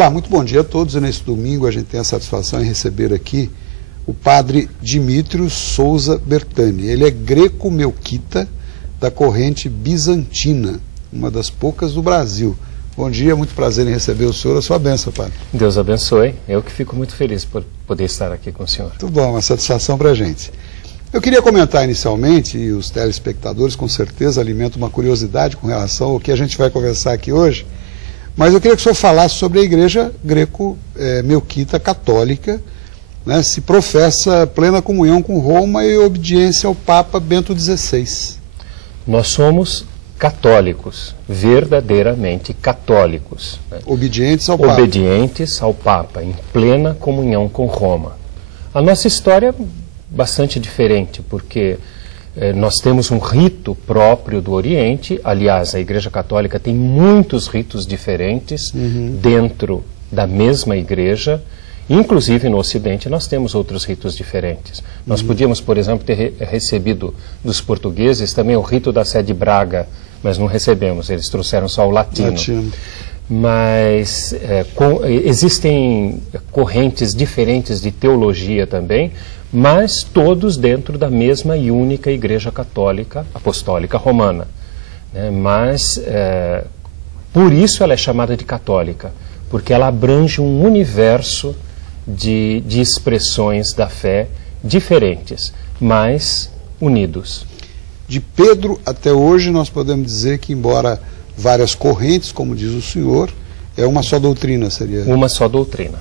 Olá, muito bom dia a todos. E nesse domingo a gente tem a satisfação em receber aqui o padre Dmítrios Souza Bertani. Ele é greco-melquita da corrente bizantina, uma das poucas do Brasil. Bom dia, muito prazer em receber o senhor. A sua bênção, padre. Deus abençoe. Eu que fico muito feliz por poder estar aqui com o senhor. Muito bom, uma satisfação para a gente. Eu queria comentar inicialmente, e os telespectadores com certeza alimentam uma curiosidade com relação ao que a gente vai conversar aqui hoje, mas eu queria que o senhor falasse sobre a igreja greco-melquita católica, né, se professa plena comunhão com Roma e obediência ao Papa Bento XVI. Nós somos católicos, verdadeiramente católicos. Né? Obedientes ao Papa. Obedientes ao Papa, em plena comunhão com Roma. A nossa história é bastante diferente, porque nós temos um rito próprio do Oriente. Aliás, a Igreja Católica tem muitos ritos diferentes dentro da mesma igreja. Inclusive no Ocidente nós temos outros ritos diferentes. Nós podíamos, por exemplo, ter recebido dos portugueses também o rito da sé de Braga, mas não recebemos, eles trouxeram só o latino. Mas existem correntes diferentes de teologia também, mas todos dentro da mesma e única Igreja Católica Apostólica Romana. Mas por isso ela é chamada de católica, porque ela abrange um universo de expressões da fé diferentes, mas unidos. De Pedro até hoje nós podemos dizer que, embora várias correntes, como diz o senhor, é uma só doutrina, seria? Uma só doutrina.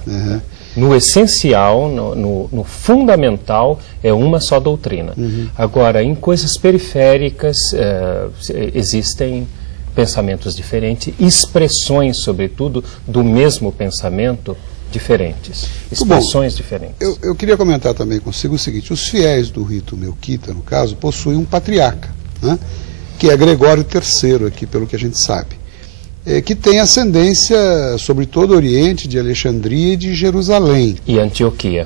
No essencial, no fundamental, é uma só doutrina. Agora, em coisas periféricas, existem pensamentos diferentes, expressões, sobretudo, do mesmo pensamento diferentes, expressões diferentes. Eu queria comentar também consigo o seguinte: os fiéis do rito melquita, no caso, possuem um patriarca, né, que é Gregório III, aqui pelo que a gente sabe, que tem ascendência sobre todo o Oriente, de Alexandria e de Jerusalém. E Antioquia.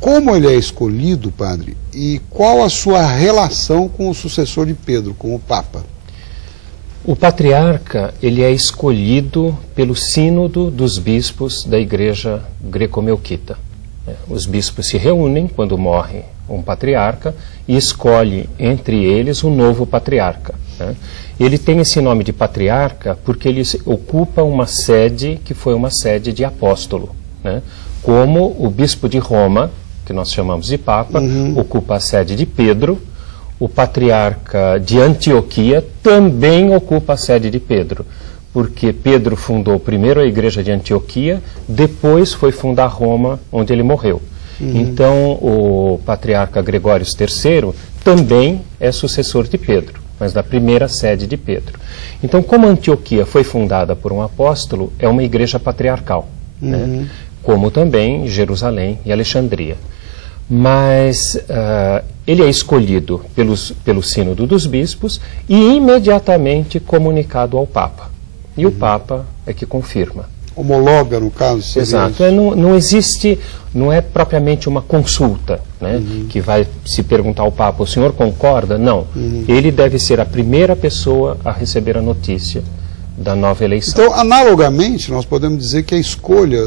Como ele é escolhido, padre, e qual a sua relação com o sucessor de Pedro, com o Papa? O patriarca, ele é escolhido pelo sínodo dos bispos da igreja greco-melquita. Os bispos se reúnem quando morre um patriarca e escolhe entre eles um novo patriarca. Ele tem esse nome de patriarca porque ele ocupa uma sede que foi uma sede de apóstolo, como o bispo de Roma, que nós chamamos de Papa, ocupa a sede de Pedro. O patriarca de Antioquia também ocupa a sede de Pedro, porque Pedro fundou primeiro a igreja de Antioquia, depois foi fundar Roma, onde ele morreu. Então, o patriarca Gregório III também é sucessor de Pedro, mas da primeira sede de Pedro. Então, como Antioquia foi fundada por um apóstolo, é uma igreja patriarcal, como também Jerusalém e Alexandria. Mas ele é escolhido pelo sínodo dos bispos e imediatamente comunicado ao Papa. E o Papa é que confirma. Homologa, no caso? Exato. Não existe, não é propriamente uma consulta, que vai se perguntar ao Papa: o senhor concorda? Não. Ele deve ser a primeira pessoa a receber a notícia da nova eleição. Então, analogamente, nós podemos dizer que a escolha,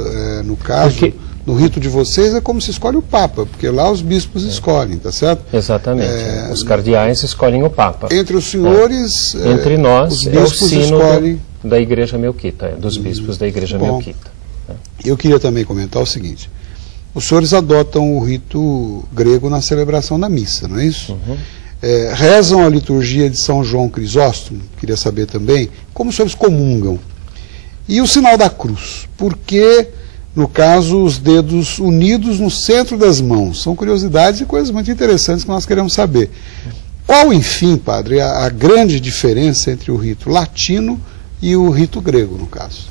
no caso... No rito de vocês é como se escolhe o Papa, porque lá os bispos escolhem, tá certo? Exatamente. Os cardeais escolhem o Papa. Entre os senhores, entre nós, os bispos o sínodo escolhem... da Igreja Melquita, dos bispos da Igreja Melquita. Eu queria também comentar o seguinte: os senhores adotam o rito grego na celebração da missa, não é isso? Rezam a liturgia de São João Crisóstomo, queria saber também como os senhores comungam. E o sinal da cruz, porque... no caso, os dedos unidos no centro das mãos. São curiosidades e coisas muito interessantes que nós queremos saber. Qual, enfim, padre, a grande diferença entre o rito latino e o rito grego, no caso?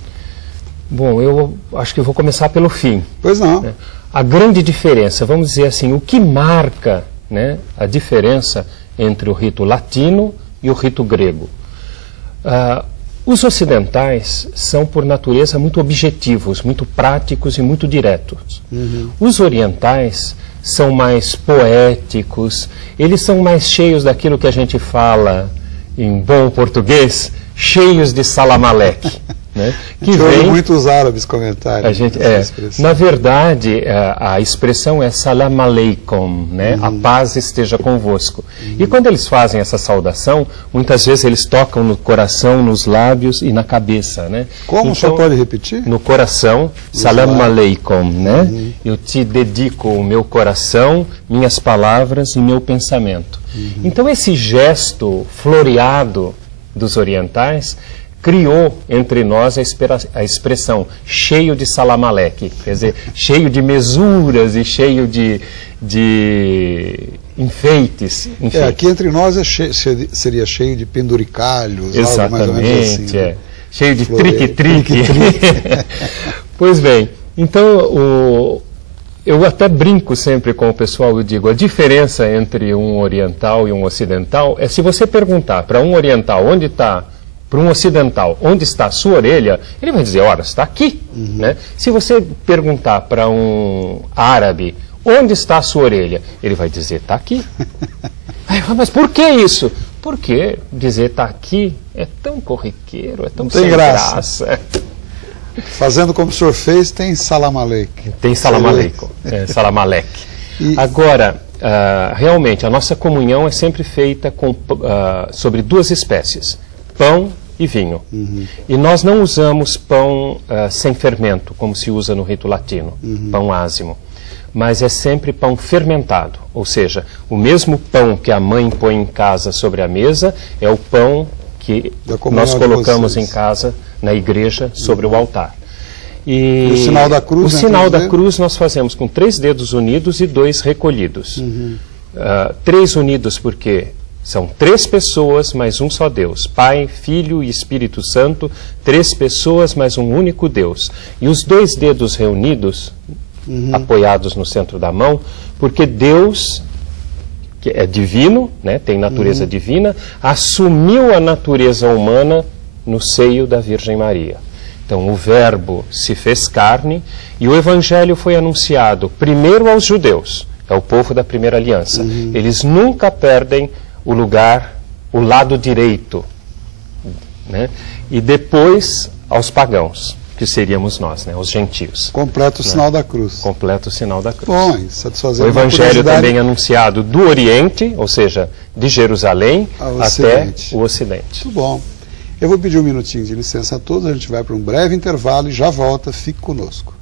Bom, eu acho que eu vou começar pelo fim. Pois não. A grande diferença, vamos dizer assim, o que marca a diferença entre o rito latino e o rito grego? Os ocidentais são, por natureza, muito objetivos, muito práticos e muito diretos. Os orientais são mais poéticos, eles são mais cheios daquilo que a gente fala em bom português, cheios de Salamaleque. Né? Que vem muitos árabes comentarem. Na verdade, a expressão é Salam Aleikum, né? A paz esteja convosco. E quando eles fazem essa saudação, muitas vezes eles tocam no coração, nos lábios e na cabeça, né? Como? Então, o senhor pode repetir? No coração, Salam Aleikum, né? Eu te dedico o meu coração, minhas palavras e meu pensamento. Então esse gesto floreado dos orientais criou entre nós a expressão cheio de Salamaleque, quer dizer, cheio de mesuras e cheio de enfeites. Enfim. Aqui entre nós seria cheio de penduricalhos, exatamente, algo mais ou menos assim. Cheio de trique-trique. Pois bem, então eu até brinco sempre com o pessoal, eu digo, a diferença entre um oriental e um ocidental é se você perguntar para um oriental onde está, para um ocidental, onde está a sua orelha, ele vai dizer, ora, está aqui. Né? Se você perguntar para um árabe, onde está a sua orelha, ele vai dizer, está aqui. Mas por que isso? Porque dizer está aqui é tão corriqueiro, é tão sem graça. Fazendo como o senhor fez, tem Salam Aleikum. Tem Salam Aleikum, Salamaleque. Agora, realmente, a nossa comunhão é sempre feita sobre duas espécies, pão e vinho. E nós não usamos pão sem fermento, como se usa no rito latino, pão ázimo. Mas é sempre pão fermentado, ou seja, o mesmo pão que a mãe põe em casa sobre a mesa é o pão que nós colocamos em casa, na igreja, sobre o altar. E o sinal da cruz? O sinal da cruz nós fazemos com 3 dedos unidos e 2 recolhidos. 3 unidos porque são 3 pessoas, mas um só Deus. Pai, Filho e Espírito Santo, 3 pessoas, mas um único Deus. E os 2 dedos reunidos, apoiados no centro da mão, porque Deus, que é divino, né, tem natureza divina, assumiu a natureza humana no seio da Virgem Maria. Então, o Verbo se fez carne e o Evangelho foi anunciado primeiro aos judeus, é o povo da primeira aliança. Eles nunca perdem o lugar, o lado direito, né? E depois aos pagãos, que seríamos nós, né? Os gentios. Completa o sinal da cruz. Completa o sinal da cruz. Bom, satisfazer o Evangelho também anunciado do Oriente, ou seja, de Jerusalém até o Ocidente. Muito bom. Eu vou pedir um minutinho de licença a todos, a gente vai para um breve intervalo e já volta, fique conosco.